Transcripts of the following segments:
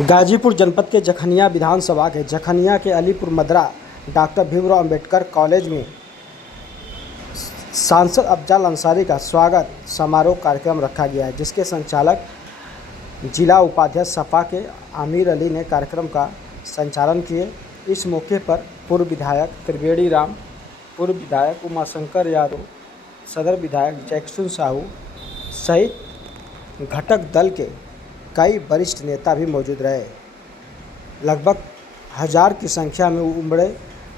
गाजीपुर जनपद के जखनिया विधानसभा के जखनिया के अलीपुर मदरा डॉक्टर भीमराव अंबेडकर कॉलेज में सांसद अफजल अंसारी का स्वागत समारोह कार्यक्रम रखा गया है, जिसके संचालक जिला उपाध्यक्ष सपा के आमिर अली ने कार्यक्रम का संचालन किए। इस मौके पर पूर्व विधायक त्रिवेणी राम, पूर्व विधायक उमाशंकर यादव, सदर विधायक जैक्सन साहू सहित घटक दल के कई वरिष्ठ नेता भी मौजूद रहे। लगभग 1000 की संख्या में उमड़े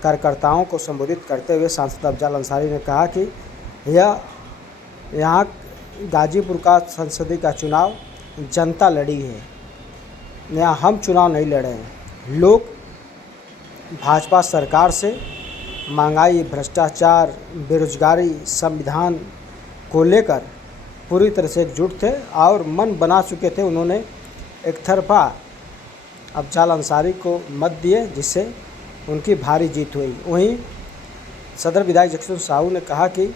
कार्यकर्ताओं को संबोधित करते हुए सांसद अफजल अंसारी ने कहा कि यहाँ गाजीपुर का संसदीय का चुनाव जनता लड़ी है, यहाँ हम चुनाव नहीं लड़े हैं। लोग भाजपा सरकार से महंगाई, भ्रष्टाचार, बेरोजगारी, संविधान को लेकर पूरी तरह से एकजुट थे और मन बना चुके थे। उन्होंने एक तरफा अफजल अंसारी को मत दिए, जिससे उनकी भारी जीत हुई। वहीं सदर विधायक जैक्सन साहू ने कहा कि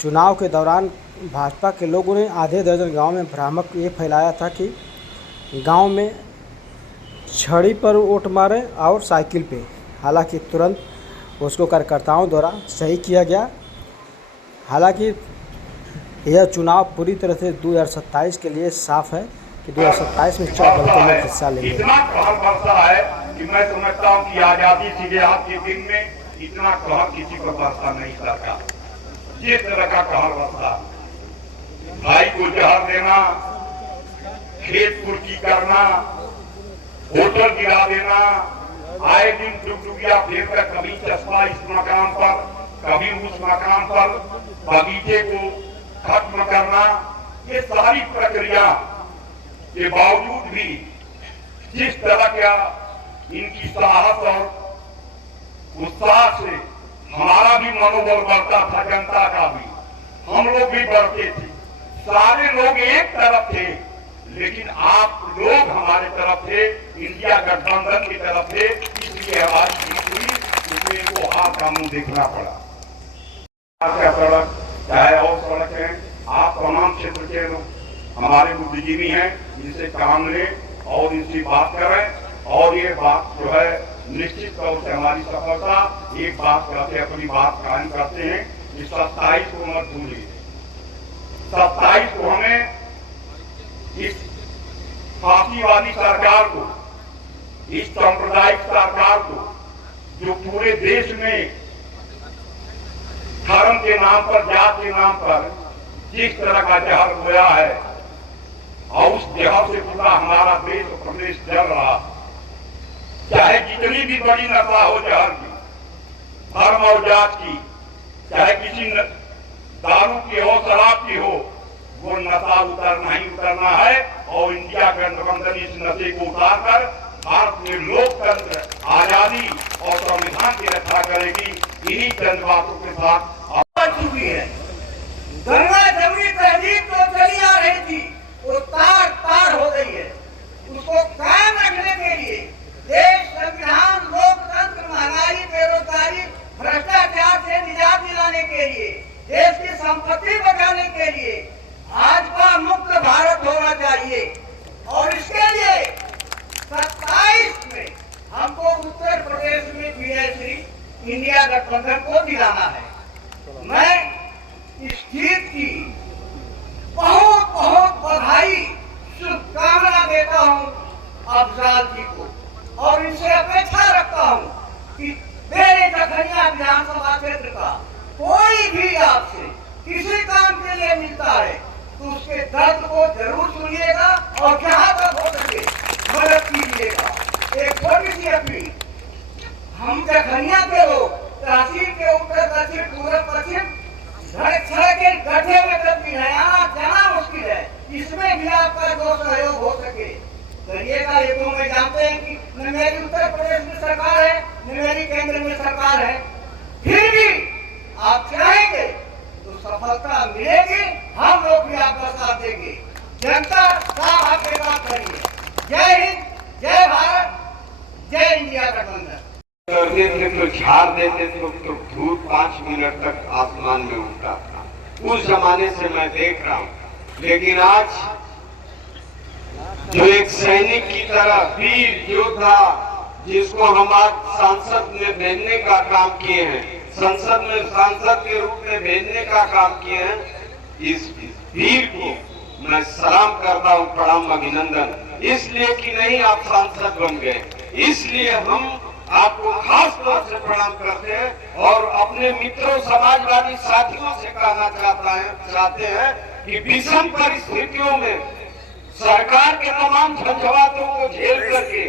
चुनाव के दौरान भाजपा के लोगों ने आधे दर्जन गांव में भ्रामक ये फैलाया था कि गांव में छड़ी पर वोट मारें और साइकिल पे। हालांकि तुरंत उसको कार्यकर्ताओं द्वारा सही किया गया। हालांकि यह चुनाव पूरी तरह से 2027 के लिए साफ है कि 2027 में 4 दल के लोग हिस्सा लेंगे। इतना कहर बरसा है कि मैं समझता हूँ कि आजादी सीधे आज के दिन में इतना कहर किसी को बरसा नहीं सकता। जिस तरह का कहर बरसा, भाई को जहर देना, खेत कुर्की करना, होटल गिरा देना, आए दिन डुगडुगिया फेर कर कभी चश्मा इस मकान पर, कभी उस मकान पर, बगीचे को खत्म करना, ये सारी प्रक्रिया के बावजूद भी जिस तरह का इनकी साहस और उत्साह से हमारा भी मनोबल बढ़ता था, जनता का भी, हम लोग भी बढ़ते थे। सारे लोग एक तरफ थे, लेकिन आप लोग हमारे तरफ थे, इंडिया गठबंधन की तरफ थे, इसलिए हमारी जीत हुई। इसलिए इनको हाथ का मुंह देखना पड़ा। सड़क चाहे और सड़क है, आप तमाम क्षेत्र के हमारे बुद्धिजीवी हैं, इनसे काम लें और इनसे बात करें। और ये बात जो है निश्चित तौर से हमारी सफलता, एक बात करके अपनी बात कायम करते हैं कि 27 को मत भूलिए। 27 को हमें इस फांसीवादी सरकार को, इस सांप्रदायिक सरकार को, जो पूरे देश में धर्म के नाम पर, जात के नाम पर जिस तरह का जहर बोया है, और उस जहर से पूरा हमारा देश और प्रदेश जल रहा। चाहे जितनी भी बड़ी नशा हो जहर की, धर्म और जात की, चाहे किसी दारू की हो, शराब की हो, वो नशा उतरना ही उतरना है। और इंडिया गठबंधन इस नशे को उतारकर भारत में लोकतंत्र, आजादी और संविधान की रक्षा करेगी। इन्हीं चंद बातों के साथ चुकी है। गंगा जमुनी तहजीब तो चली आ रही थी, वो तार तार हो गई है। उसको कायम रखने के लिए देश, संविधान, लोकतंत्र, महंगाई, बेरोजगारी, भ्रष्टाचार से निजात दिलाने के लिए, देश की संपत्ति बचाने के लिए भाजपा मुक्त भारत होना चाहिए। और इसके लिए 27 में हमको उत्तर प्रदेश में बीएसपी इंडिया गठबंधन को दिलाना है। मैं इस जीत की बहुत बहुत बधाई, शुभकामना देता हूं अफजल जी को, और इनसे अपेक्षा रखता हूं कि मेरे जखनिया विधानसभा क्षेत्र का कोई भी आपसे किसी काम के लिए मिलता है तो उसके दर्द को जरूर सुनिएगा और जहां तक हो सके मदद कीजिएगा। एक छोटी सी अपील, हम जखनिया के लोग तहसील के उत्तर, दक्षिण, पूर्व, पश्चिम सड़क के गड्ढे में तब्दील है, आना जाना मुश्किल है। इसमें भी आपका जो सहयोग हो सके करिएगा। ये तो मैं जानते हैं कि न मेरी उत्तर प्रदेश में सरकार है, न मेरी केंद्र में सरकार है, फिर भी आप चाहेंगे तो सफलता मिलेगी। हम लोग भी आपका साथ देंगे। जनता साफ आपके साथ करिए। जय हिंद, जय भारत, जय इंडिया गठबंधन। करते थे तो झाड़ देते थे तो धूप 5 मिनट तक आसमान में उठता था। उस जमाने से मैं देख रहा हूँ, लेकिन आज जो एक सैनिक की तरह वीर योद्धा, जिसको हम आज संसद में भेजने का काम किए हैं, संसद में सांसद के रूप में भेजने का काम किए हैं, इस वीर को मैं सलाम करता हूँ, प्रणाम अभिनंदन। इसलिए कि नहीं आप सांसद बन गए, इसलिए हम आपको खास तौर से प्रणाम करते हैं और अपने मित्रों समाजवादी साथियों से कहना चाहते हैं कि विषम परिस्थितियों में सरकार के तमाम झंझावातों को झेल करके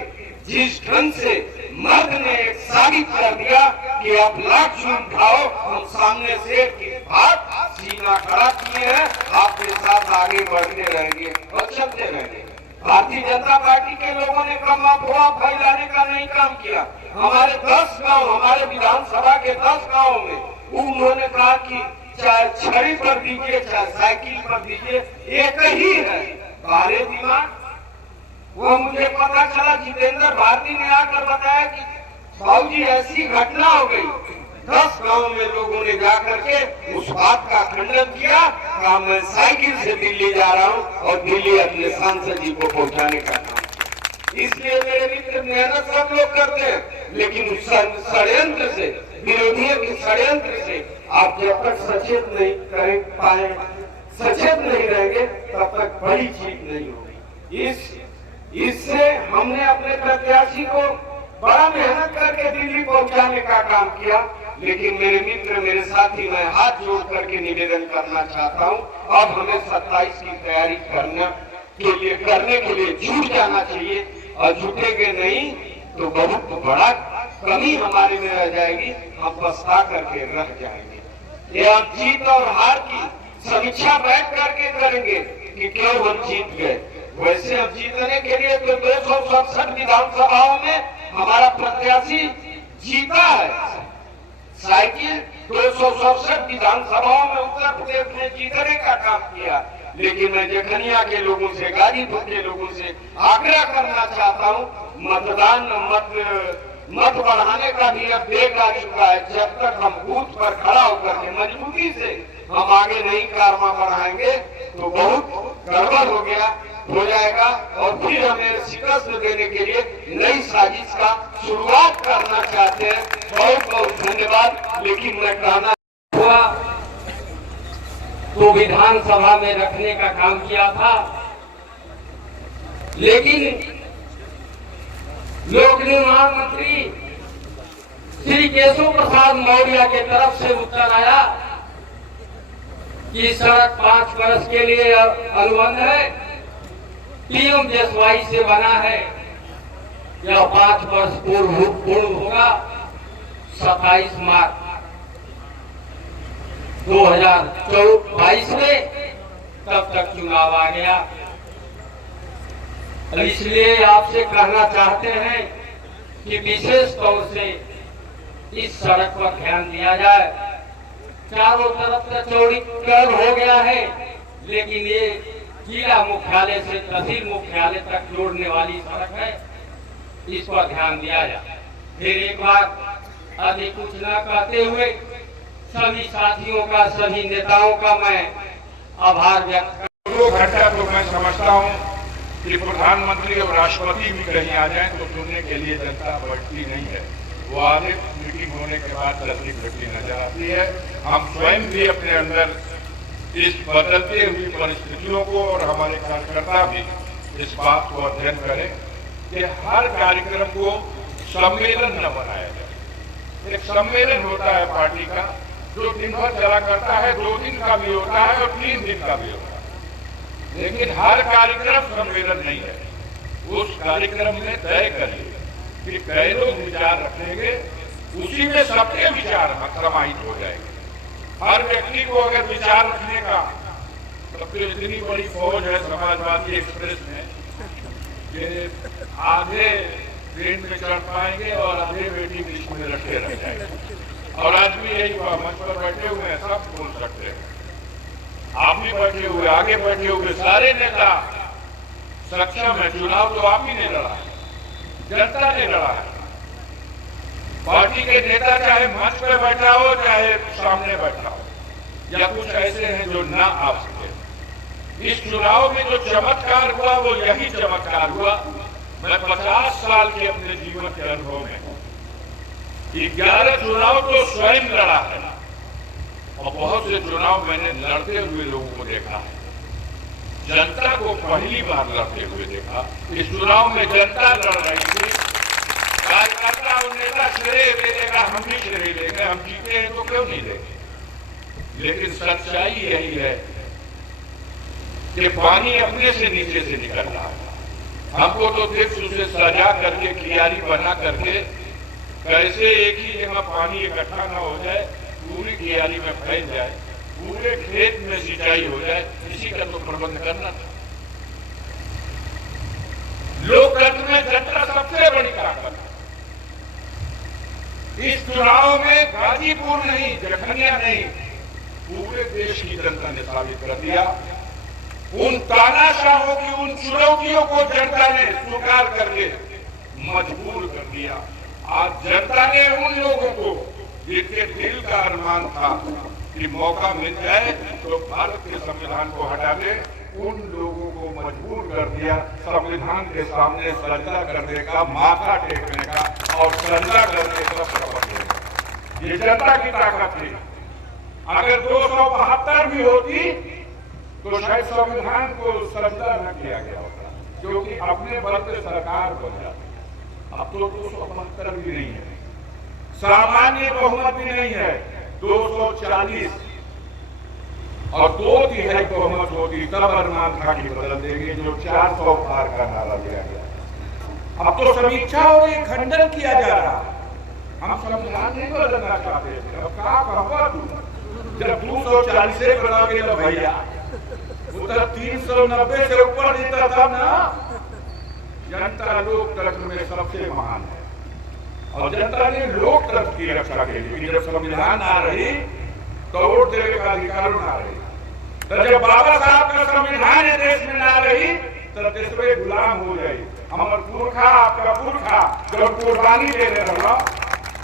जिस ढंग से मर्द ने एक साबित कर दिया कि आप लाख झूठ खाओ, हम सामने से हाथ सीना खड़ा किए हैं, आपके साथ आगे बढ़ते रहेंगे और चलते रहेंगे। भारतीय जनता पार्टी के लोगों ने कम अफवाह फैलाने का नहीं काम किया। हमारे 10 गांव, हमारे विधानसभा के 10 गांव में उन्होंने कहा कि चाहे छड़ी पर दीजिए चाहे साइकिल पर दीजिए, एक ही है। बारे दिमाग वो मुझे पता चला, जितेंद्र भारती ने आकर बताया कि साहू ऐसी घटना हो गई। 10 गांव में लोगों ने जाकर के उस बात का खंडन किया, कहा मैं साइकिल से दिल्ली जा रहा हूं और दिल्ली अपने सांसद जी को पहुंचाने का काम। इसलिए मेरे मित्र मेहनत सब लोग करते हैं, लेकिन उस षड्यंत्र से, विरोधियों के षड्यंत्र से आप जब तक सचेत नहीं कर पाए, सचेत नहीं रहेंगे, तब तक बड़ी जीत नहीं होगी। इससे हमने अपने प्रत्याशी को बड़ा मेहनत करके दिल्ली पहुंचाने का काम किया, लेकिन मेरे मित्र, मेरे साथी, मैं हाथ जोड़ करके निवेदन करना चाहता हूं, अब हमें 27 की तैयारी करने के लिए जुट जाना चाहिए, और जुटेंगे नहीं तो बहुत बड़ा कमी हमारे में रह जाएगी, हम पछता करके रह जाएंगे। ये हम जीत और हार की समीक्षा बैठ करके करेंगे कि क्यों हम जीत गए। वैसे अब जीतने के लिए तो 267 विधानसभाओं में हमारा प्रत्याशी जीता है। साइकिल 267 विधानसभाओं में उत्तर प्रदेश में जीतने का काम किया, लेकिन मैं जखनिया के लोगों से, गाजीपुर के लोगों से आग्रह करना चाहता हूं, मत बढ़ाने का भी अब वेग आ चुका है। जब तक हम बूथ पर खड़ा होकर के मजबूती से हम आगे नहीं कारवा बढ़ाएंगे तो बहुत गड़बड़ हो जाएगा और फिर हमें शिकस्त देने के लिए नई साजिश का शुरुआत करना चाहते हैं। बहुत बहुत धन्यवाद। लेकिन मैं कहना हुआ तो विधानसभा में रखने का काम किया था, लेकिन लोक निर्माण मंत्री श्री केशव प्रसाद मौर्य के तरफ से उत्तर आया कि सड़क 5 वर्ष के लिए अनुबंध है, पीएम देशवाई से बना है, यह 5 वर्ष पूर्ण होगा 27 मार्च 2022 में, तब तक चुनाव आ गया। इसलिए आपसे कहना चाहते हैं कि विशेष तौर से इस सड़क पर ध्यान दिया जाए। चारों तरफ से चौड़ीकरण हो गया है, लेकिन ये जिला मुख्यालय से तहसील मुख्यालय तक जोड़ने वाली सड़क है, इस पर ध्यान दिया जाए। फिर एक बार अधिक कुछ न कहते हुए सभी साथियों का, सभी नेताओं का मैं आभार व्यक्त करता हूं। 2 घंटा तो मैं समझता हूं कि प्रधानमंत्री और राष्ट्रपति भी कहीं आ जाएं तो सुनने के लिए जनता बैठती नहीं है। वो आगे मीटिंग होने के बाद जल्दी घटती नजर आती है। हम स्वयं भी अपने अंदर इस बदलती हुई परिस्थितियों को और हमारे कार्यकर्ता भी इस बात को अध्ययन करें कि हर कार्यक्रम को सम्मेलन न बनाया जाए। एक सम्मेलन होता है पार्टी का जो दिन भर चला करता है, 2 दिन का भी होता है और 3 दिन का भी होता है, लेकिन हर कार्यक्रम सम्मेलन नहीं है। उस कार्यक्रम में तय करिए कि कई लोग विचार रखेंगे, उसी में सबके विचार समाहित हो जाएंगे। हर व्यक्ति को अगर विचार रखने का, तब तो इतनी बड़ी फौज है समाजवादी एक्सप्रेस में कि आधे ट्रेन में चढ़ पाएंगे और आधे वेटिंग लिस्ट में रखे रह जाएंगे। और आज भी यही मंच पर बैठे हुए हैं, सब बोल सकते हैं। आप भी बैठे हुए, आगे बैठे हुए सारे नेता सक्षम है। चुनाव तो आप ही ने लड़ा है, जनता ने लड़ा है। पार्टी के नेता चाहे मंच पे बैठा हो चाहे सामने बैठा हो, या कुछ ऐसे हैं जो ना आ सके, इस चुनाव में जो चमत्कार हुआ वो यही चमत्कार हुआ। मैं 50 साल के अपने जीवन के अनुभव में 11 चुनाव तो स्वयं लड़ा है और बहुत से चुनाव मैंने लड़ते हुए लोगों को देखा है। जनता को पहली बार लड़ते हुए देखा। इस चुनाव में जनता लड़ रही थी। कार्यकर्ता और नेता श्रेय ले लेगा, हम भी श्रेय लेंगे, हम जीते हैं तो क्यों नहीं लेंगे। लेकिन सच्चाई यही है कि पानी अपने से नीचे से निकल रहा है। हमको तो सिर्फ उसे सजा करके, कियारी बना करके कैसे एक ही जगह पानी इकट्ठा ना हो जाए, पूरी कियारी में फैल जाए, पूरे खेत में सिंचाई हो जाए, इसी का तो प्रबंध करना था। लोकतंत्र में जनता सबसे बड़ी ताकत है। इस चुनाव में गाजीपुर नहीं, जखनिया नहीं, पूरे देश की जनता ने साबित कर दिया। उन तानाशाहों की उन चुनौतियों को जनता ने स्वीकार करके मजबूर कर दिया। आज जनता ने उन लोगों को जिनके दिल का अरमान था कि मौका मिल जाए तो भारत के संविधान को हटा दे, उन लोगों को मजबूर कर दिया संविधान के सामने सजदा करने का, माथा टेकने का और सजदा करने का शपथ लेने। ये जनता की ताकत थी। अगर 272 भी होती तो शायद संविधान को सजदा न किया गया होता, क्योंकि अपने बल से सरकार बन जाती। अब तो 272 भी नहीं है, सामान्य बहुमत भी नहीं है, 240 और 2/3 बहुमत होती तब अरमान था कि बदल देंगे, जो 400 पार का नारा दिया गया। अब तो समीक्षा और एक खंडन किया जा रहा। हम संविधान नहीं बदलना चाहते थे। अब क्या कहूँगा तू, जब 240 बना गया भैया, उधर 390 से ऊपर जीता था ना। जनता लोकतंत्र में सबसे महान है और जनता ने लोकतंत्र की रक्षा के लिए जब संविधान आ रही तो वोट देने का अधिकार ना रही। तो जब बाबा साहब का संविधान है देश में ना रही तो देश में गुलाम हो जाए। हमारे पुरखा, आपका पुरखा जब कुर्बानी देने लगा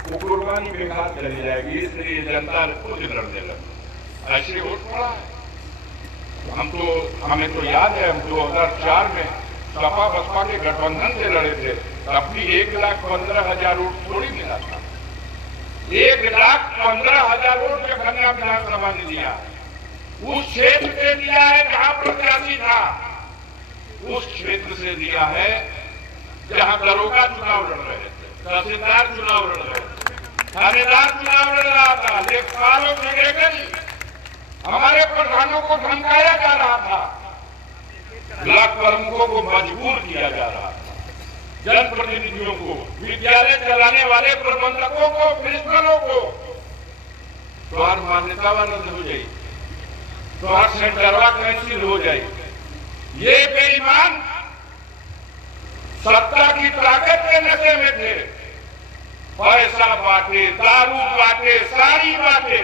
वो कुर्बानी बेकार चली जाएगी, इसलिए जनता खुद लड़ने लगी। ऐसे वोट पड़ा है। हमें तो याद है, हम 2004 में सपा बसपा के गठबंधन से लड़े थे, तब भी 1,15,000 वोट थोड़ी मिला था। 1,15,000 वोट जखनिया विधानसभा ने दिया। उस क्षेत्र से दिया है जहां प्रत्याशी था, उस क्षेत्र से दिया है जहां दरोगा चुनाव लड़ रहे थे, तहसीलदार चुनाव लड़ रहे थे, थानेदार चुनाव लड़ रहा था, लेखपालों सेक्रेटरी, हमारे प्रधानों को धमकाया जा रहा था, ब्लॉक प्रमुखों को मजबूर किया जा रहा था, जनप्रतिनिधियों को, विद्यालय चलाने वाले प्रबंधकों को, प्रिंसिपलों को द्वार मान्यता रद्द हो जाए, द्वार सेंटरवा कैंसिल हो जाए। ये बेईमान सत्ता की ताकत के नशे में थे। पैसा बांटे, दारू बांटे, साड़ी बांटे,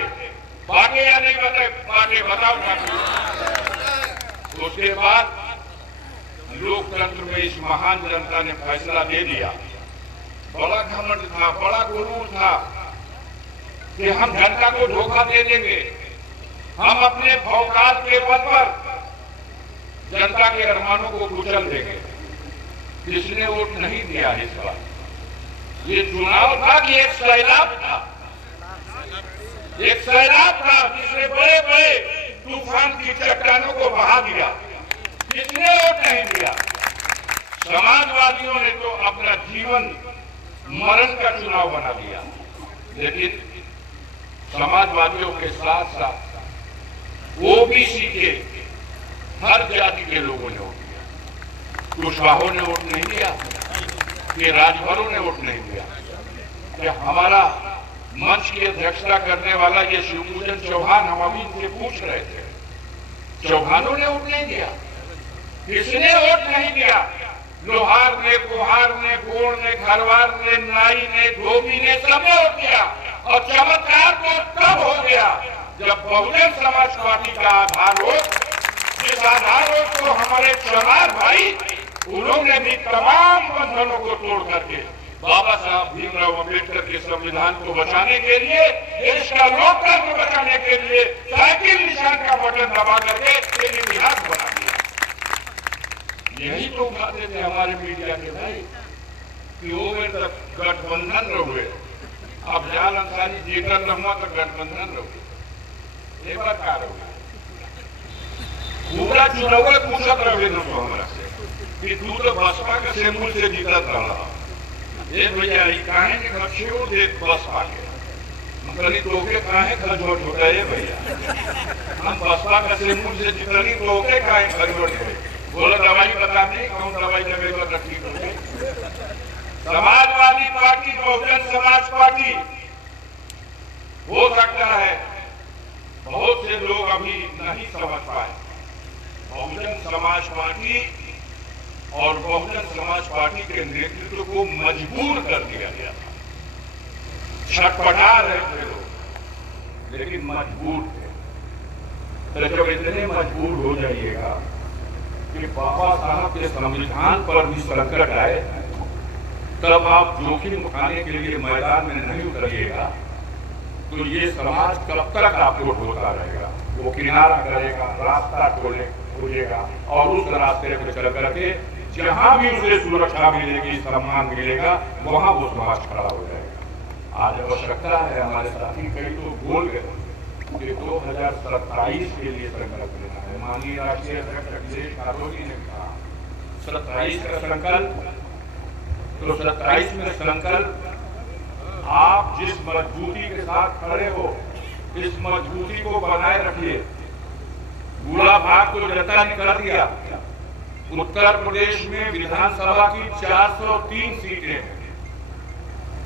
बांटे या नहीं बांटे बताओ। उसके बाद लोकतंत्र में इस महान जनता ने फैसला दे दिया। बड़ा घमंड था, बड़ा गुरूर था कि हम जनता को धोखा दे देंगे, हम अपने औकात के बल पर जनता के अरमानों को कुचल देंगे। किसने वोट नहीं दिया इस बार? ये चुनाव था कि एक सैलाब था, एक सैलाब था जिसने बड़े बड़े तूफान की चट्टानों को बहा दिया। किसने वोट नहीं दिया? समाजवादियों ने तो अपना जीवन मरण का चुनाव बना दिया। लेकिन समाजवादियों के साथ साथ ओबीसी के हर जाति के लोगों ने वोट दिया। कुशवाहों ने वोट नहीं दिया, कि राजभरों ने वोट नहीं दिया। कि हमारा मंच की अध्यक्षता करने वाला ये शिवपूजन चौहान, हम अभी इनसे पूछ रहे थे, चौहानों ने वोट नहीं दिया। किसने वोट नहीं दिया? लोहार ने, कुम्हार ने, गोड़ ने, खरवार ने, नाई ने, धोबी ने, सबने वोट दिया। और चमत्कार तो तब हो गया जब बहुजन समाज पार्टी का आधार हो, जिस आधार हो तो हमारे चमार भाई, उन्होंने भी तमाम बंधनों को तोड़ करके बाबा साहब भीमराव अम्बेडकर के संविधान को बचाने के लिए, देश का लोकतंत्र बचाने के लिए साइकिल निशान का बटन दबा करके एक इतिहास बना दिया। यही तो उठाते थे हमारे मीडिया के भाई कि वो मेरे तक गठबंधन रहे, अब जाल अंसारी जेकर रहमा तो गठबंधन रहे, एक बार का रहे पूरा चुनाव पूछत रहे न तो हमरा से कि तू तो बसपा के सेमुल से जीतत रहा, ये भैया काहे के खर्चो दे बसपा के मतलब तोके काहे खजवट होता है भैया, हम बसपा का सेमुल से जीतनी तोके काहे खजवट है, बोलो दवाई बता नहीं कौन दवाई लगेगा तो ठीक हो गई। समाजवादी पार्टी बहुजन समाज पार्टी हो सकता है बहुत से लोग अभी नहीं समझ पाए, बहुजन समाज पार्टी और बहुजन समाज पार्टी के नेतृत्व को मजबूर कर दिया गया था, छटपटा रहे थे लोग लेकिन मजबूर थे। तो जब इतने मजबूर हो जाइएगा कि बाबा साहब के संविधान पर भी संकट आए, तब आप जोखिम उठाने के लिए मैदान में नहीं उतरिएगा तो ये समाज कब तक आपको ढोता रहेगा, वो किनारा करेगा, रास्ता खोजेगा और उस रास्ते पर चल करके जहां भी उसे सुरक्षा मिलेगी, सम्मान मिलेगा, वहां वो समाज खड़ा हो जाएगा। आज आवश्यकता है, हमारे साथी कई तो बोल गए कि 2027 के लिए संकल्प लेना है। माननीय राष्ट्रीय अध्यक्ष अखिलेश यादव जी ने कहा 27 का संकल्प, तो 27 में संकल्प आप जिस मजबूती के साथ खड़े हो इस मजबूती को बनाए रखिए। बूढ़ा भाग को जनता ने कर दिया। उत्तर प्रदेश में विधानसभा की 403 सीटें हैं,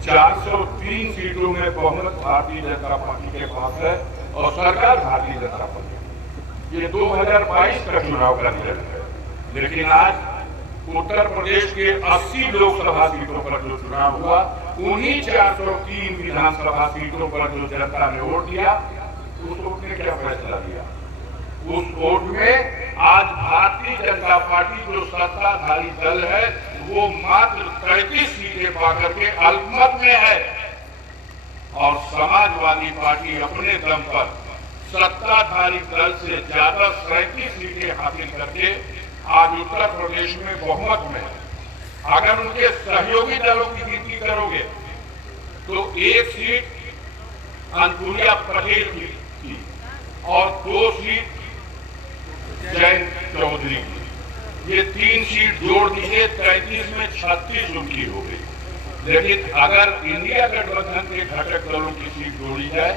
403 सीटों में बहुमत भारतीय जनता पार्टी के पास है और सरकार भारतीय जनता पार्टी। ये 2022 का चुनाव का रिजल्ट है, लेकिन आज उत्तर प्रदेश के 80 लोकसभा सीटों पर जो चुनाव हुआ उन्हीं 403 विधानसभा सीटों पर जो जनता ने वोट दिया, उस वोट ने क्या फैसला दिया? उस वोट में आज भारतीय जनता पार्टी जो सत्ताधारी दल है वो मात्र 33 सीटें पाकर के अल्पमत में है और समाजवादी पार्टी अपने दम पर सत्ताधारी दल से ज्यादा 37 सीटें हासिल करके आज उत्तर प्रदेश में बहुमत में है। अगर उनके सहयोगी दलों की गिनती करोगे तो एक सीट अनुप्रिया पटेल की थी और 2 सीट जयंत चौधरी की, ये 3 सीट जोड़ दीजिए 33 में 36 उनकी हो गई। लेकिन अगर इंडिया गठबंधन के घटक दलों की सीट जोड़ी जाए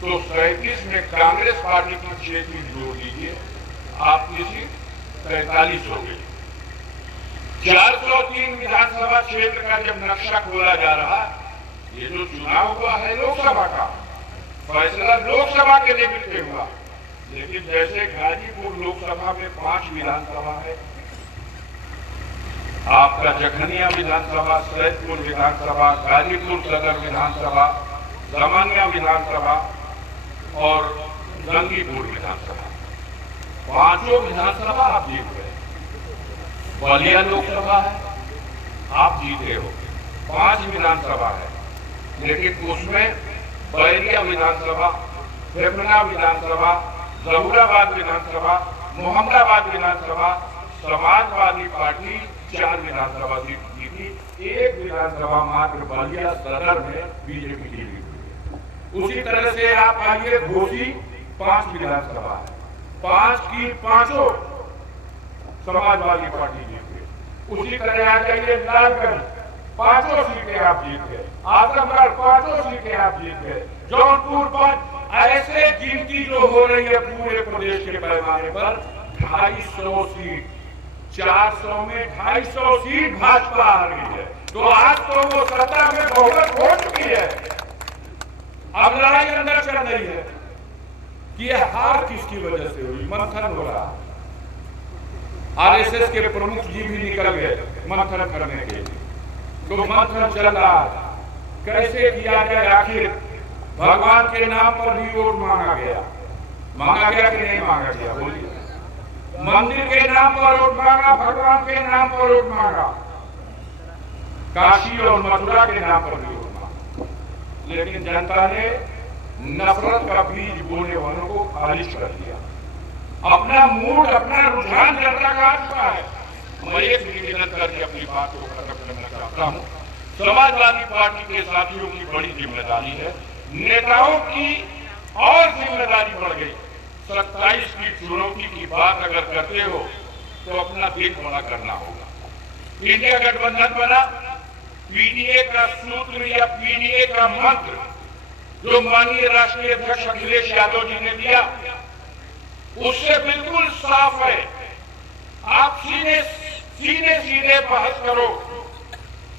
तो 37 में कांग्रेस पार्टी की 6 सीट जोड़ दीजिए, आपकी सीट 43 हो गई। 403 विधानसभा क्षेत्र का जब नक्शा खोला जा रहा, ये जो चुनाव हुआ है लोकसभा का, फैसला लोकसभा के लेवल पे हुआ, लेकिन जैसे गाजीपुर लोकसभा में 5 विधानसभा है, आपका जखनिया विधानसभा, सैदपुर विधानसभा, गाजीपुर सदर विधानसभा, दमनिया विधानसभा और जंगीपुर विधानसभा, 5 विधानसभा आप जीत गए। बलिया लोकसभा है, आप जीते हो, 5 विधानसभा है, लेकिन उसमें बैरिया विधानसभा, फेफना विधानसभा, जहूराबाद विधानसभा, मोहम्मदाबाद विधानसभा, समाजवादी पार्टी 4 विधानसभा सीट जीती, 1 विधानसभा मात्र बलिया सदर में बीजेपी की जीती। उसी तरह से आप आइए घोसी, 5 विधानसभा है, 5 की 5 समाजवादी पार्टी जीत गई। उसी तरह आ जाइए लालगंज, 5 सीटें आप जीत गए, आजमगढ़ 5 सीटें आप जीत गए, जौनपुर 5। ऐसे गिनती जो हो रही है पूरे प्रदेश के पैमाने पर 250 सीट, 400 में 250 सीट भाजपा आ रही है। तो आज तो वो सत्ता में बहुमत हो चुकी है। अब लड़ाई अंदर चल रही है कि ये हार किसकी वजह से हुई, मंथन हो रहा। आरएसएस के प्रमुख जी भी निकल गए मंथन करने के लिए, तो मंथन चल रहा है कैसे किया जाए। आखिर भगवान के नाम पर भी वोट मांगा गया कि नहीं मांगा गया? बोलिए। मंदिर के नाम पर वोट मांगा, भगवान के नाम पर वोट मांगा, काशी और मथुरा के नाम पर भी वोट मांगा, लेकिन जनता ने नफरत का बीज बोने वालों को खारिज कर दिया। अपना मूड, अपना रुझान जनता का आ चुका है। मैं एक निवेदन करके अपनी बात को खत्म करना चाहता हूँ। समाजवादी पार्टी के साथियों की बड़ी जिम्मेदारी है, नेताओं की और जिम्मेदारी बढ़ गई। 27 की चुनौती की बात अगर करते हो तो अपना दिल बड़ा करना होगा। इंडिया गठबंधन बना, पीडीए का सूत्र या पीडीए का मंत्र जो माननीय राष्ट्रीय अध्यक्ष अखिलेश यादव जी ने दिया, उससे बिल्कुल साफ है। आप सीधे बहस करो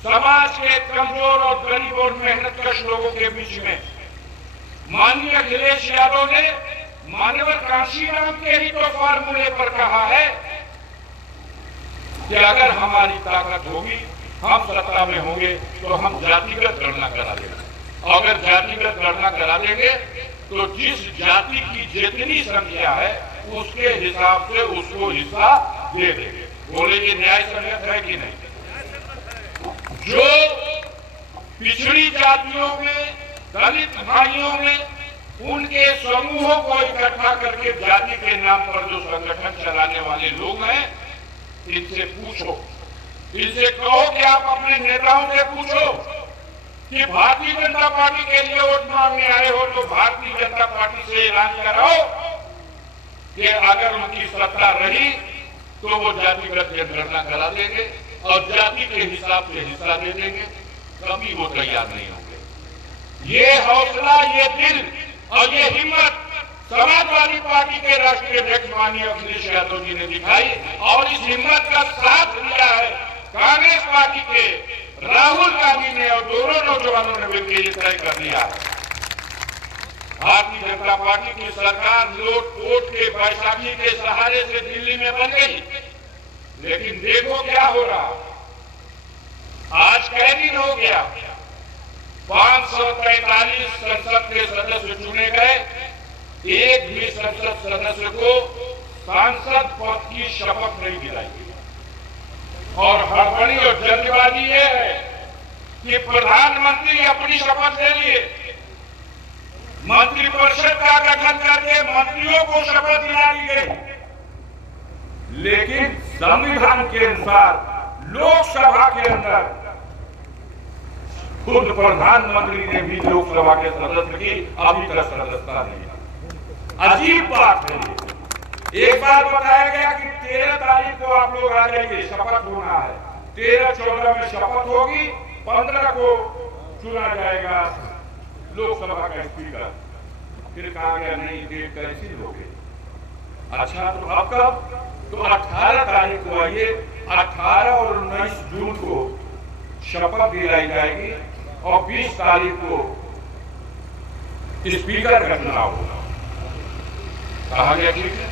समाज के कमजोर और गरीब और मेहनतकश लोगों के बीच में। माननीय अखिलेश यादव ने मानवकांक्षी नाम के ही तो फॉर्मूले पर कहा है कि अगर हमारी ताकत होगी, हम सत्ता में होंगे तो हम जातिगत गणना करा देंगे। अगर जातिगत गणना करा देंगे तो जिस जाति की जितनी संख्या है उसके हिसाब से उसको हिस्सा दे देंगे। बोले ये न्याय संगत है कि नहीं? जो पिछड़ी जातियों में, दलित भाइयों में उनके समूहों को इकट्ठा करके जाति के नाम पर जो संगठन चलाने वाले लोग हैं, इनसे पूछो, इनसे कहो कि आप अपने नेताओं से पूछो कि भारतीय जनता पार्टी के लिए वोट मांगने आए हो तो भारतीय जनता पार्टी से ऐलान कराओ कि अगर उनकी सत्ता रही तो वो जातिगत जनगणना करा देंगे और जाति के हिसाब से हिस्सा दे देंगे। कभी वो तैयार नहीं होंगे। ये हौसला, ये दिल और ये हिम्मत समाजवादी पार्टी के राष्ट्रीय अध्यक्ष माननीय अखिलेश यादव जी ने दिखाई और इस हिम्मत का साथ दिया है कांग्रेस पार्टी के राहुल गांधी ने और दोनों नौजवानों ने मिलकर ये तय कर दिया। भारतीय जनता पार्टी की सरकार नोट वोट के बैसाखी के सहारे से दिल्ली में बन गई, लेकिन देखो क्या हो रहा। आज कई दिन हो गया, 543 संसद के सदस्य चुने गए, एक भी संसद सदस्य को सांसद पद की शपथ नहीं दिलाई। और हड़बड़ी और जल्दबाजी ये है कि प्रधानमंत्री अपनी शपथ ले लिए, मंत्रिपरिषद का गठन करके मंत्रियों को शपथ दिला दी गई, लेकिन संविधान के अनुसार लोकसभा के अंदर खुद प्रधानमंत्री ने भी लोकसभा के सदस्य की अभी तक सदस्यता नहीं। अजीब बात है। एक बार बताया गया कि 13 तारीख को आप लोग आ जाइए, शपथ होना है। 13-14 में शपथ होगी, 15 को चुना जाएगा लोकसभा का स्पीकर। फिर कहा गया नहीं, डेट कैसी लोगे? अच्छा तो अब कब? तो 18 तारीख को आइए, 18 और 19 जून को शपथ दिलाई जाएगी और 20 तारीख को स्पीकर का चुनाव होगा। कहा गया ठीक है।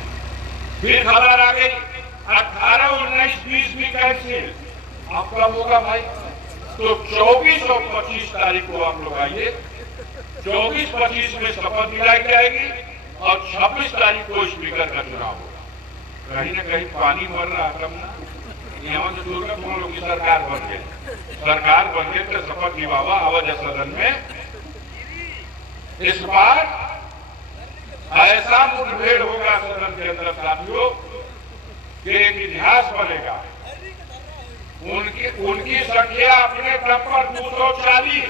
फिर खबर आ गई 18, 19, 20 भी कैंसिल। अब कब होगा भाई? तो 24 और 25 तारीख को आप लोग आइए। 24-25 में शपथ दिलाई जाएगी और 26 तारीख को स्पीकर का चुनाव होगा। कहीं ना कहीं पानी भर रहा है। यहाँ से दूर तुम लोग की सरकार बन गई, सरकार बन गई तो शपथ निभावा आवाज सदन में। इस बार ऐसा मुठभेड़ होगा सदन के अंदर साथियों कि एक इतिहास बनेगा। उनकी संख्या अपने दम पर 240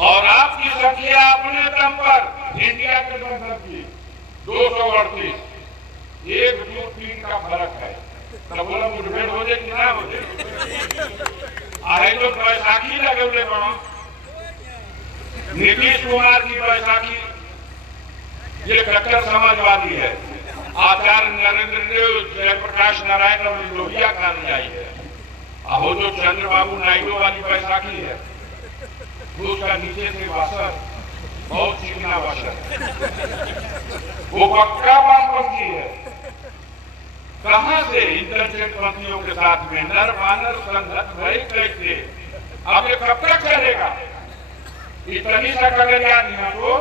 और आपकी संख्या अपने दम पर इंडिया गठबंधन की 238। 1-2-3 का फर्क है। तो बोला मुठभेड़ हो जाए कि ना हो जाए? आए तो बैसाखी लगे हुए बड़ा नीतीश कुमार की बैसाखी, ये कट्टर समाजवादी है। आचार्य नरेंद्र देव, जयप्रकाश नारायण और लोहिया का अनुयायी है। वो जो चंद्रबाबू नायडू वाली बैसाखी है, उसका नीचे से वासर बहुत चिकना वासर, वो पक्का वामपंथी है। कहां से इंटरनेट पंथियों के साथ में नर मानर संघर्ष भय कैसे? अब ये कब तक चलेगा? इतनी सकल याद यहाँ को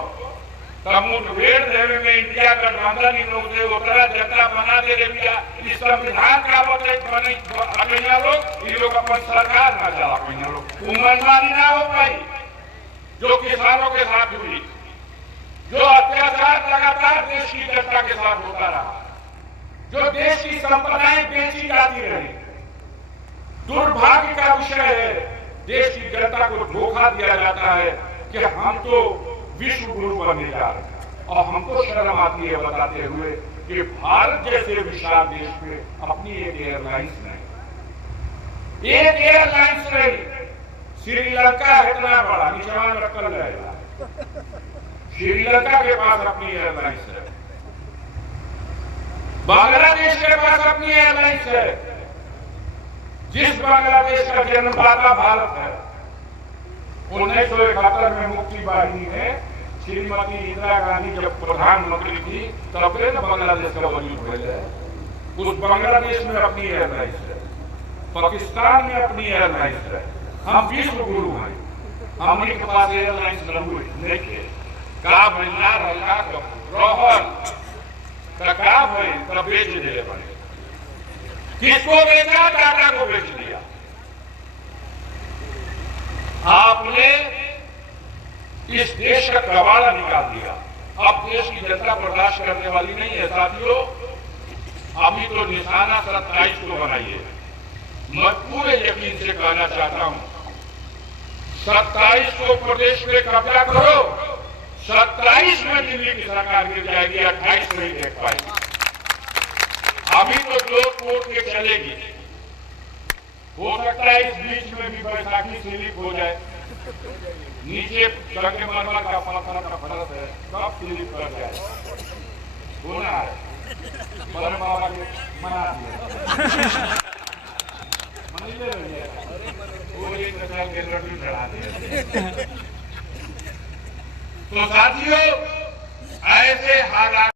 मुठभेड़ देवे में इंडिया गठबंधन इन लोग से उतरा जनता बना दे रही है। इस संविधान का बने लोग, ये लोग अपन सरकार ना चला पाए लोग। मनमानी ना हो पाई जो किसानों के साथ हुई, जो अत्याचार लगातार देश की जनता के साथ होता रहा, जो देश की संपदाएं बेची जाती रही। दुर्भाग्य का विषय है, देश की जनता को धोखा दिया जाता है कि हम तो विश्व गुरु बनने जा रहे हैं, और हमको शर्म आती है बताते हुए कि भारत जैसे विशाल देश में अपनी एक एयरलाइंस नहीं, एक एयरलाइंस नहीं। श्रीलंका इतना बड़ा निशान रखल रहेगा, श्रीलंका के पास अपनी एयरलाइंस है, बांग्लादेश के पास अपनी एयरलाइंस है। जिस बांग्लादेश का जन्मदाता भारत है, 1971 में मुक्ति वाहिनी ने श्रीमती इंदिरा गांधी जब प्रधानमंत्री थी तब से बांग्लादेश का वजूद हुआ है। उस बांग्लादेश में अपनी एयरलाइंस है, पाकिस्तान में अपनी एयरलाइंस है। हम विश्व गुरु हैं, हमने के पास एयरलाइंस नहीं थे। का बनना रहला रोहर का भाई तब बेच दिए बने, किसको बेचा? टाटा को बेच दिया। आपने इस देश का कबाड़ा निकाल दिया। अब देश की जनता बर्दाश्त करने वाली नहीं है साथियों। अभी तो निशाना 27 को बनाइए। मैं पूरे यकीन से कहना चाहता हूं, 27 को प्रदेश में कब्जा करो, 27 में दिल्ली की सरकार गिर जाएगी, 28 में देख पाएगी। अभी तो लोग कोर्ट के चलेगी, हो सकता है इस बीच में भी बैसाखी स्लिप हो जाए, नीचे संगमरमर का पत्थर का फर्श है, सब स्लिप कर जाए, होना है। बड़े बाबा ने मना दिया, मनइले रहिए, वो एक प्रकार के लड्डू चढ़ा दिए। तो साथियों, ऐसे हालात